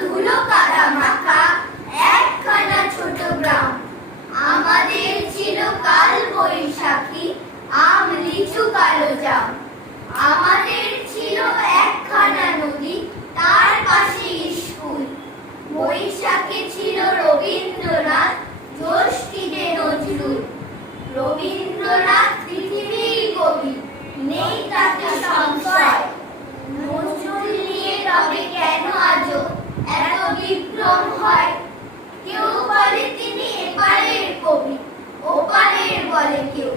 ধুলো কাদা মাখা একখানা ছোট গ্রাম। আমাদের ছিল কাল বৈশাখী, আম লিচু কালো জাম। আমাদের ছিল একখানা নদী, তার পাশে স্কুল। বৈশাখে ছিল রবীন্দ্রনাথ, জ্যৈষ্ঠীতে নজরুল। রবীন্দ্রনাথ পৃথিবীর কবি, নেই তাতে সংশয়। নজরুল নিয়ে তবে কেন আজও এত বিভ্রম হয়? কেউ বলে তিনি এপারের কবি, ওপারের বলে কেউ।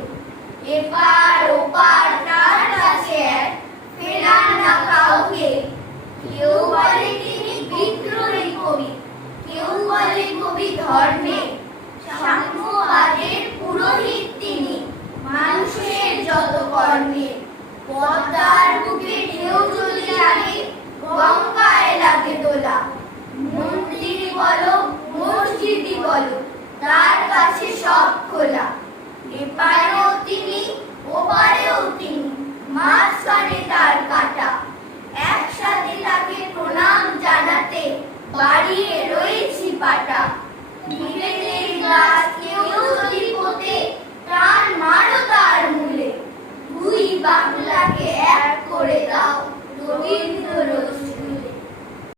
এপার ওপার তার কাছে এক, ফেরান না কাউকে। কেউ বলে তিনি বিদ্রোহী কবি, কেউ বলে কবি ধর্মে। সাম্যবাদের পুরোহিত তিনি, মানুষের যত কর্মে। পদ্মার বুকে ঢেউ যদি লাগে, গঙ্গায় লাগে দোলা। মন্দির বলো মসজিদই বলো, তার কাছে সব খোলা। এপারেও তিনি, ওপারেও তিনি, মাঝখানে তার কাটা।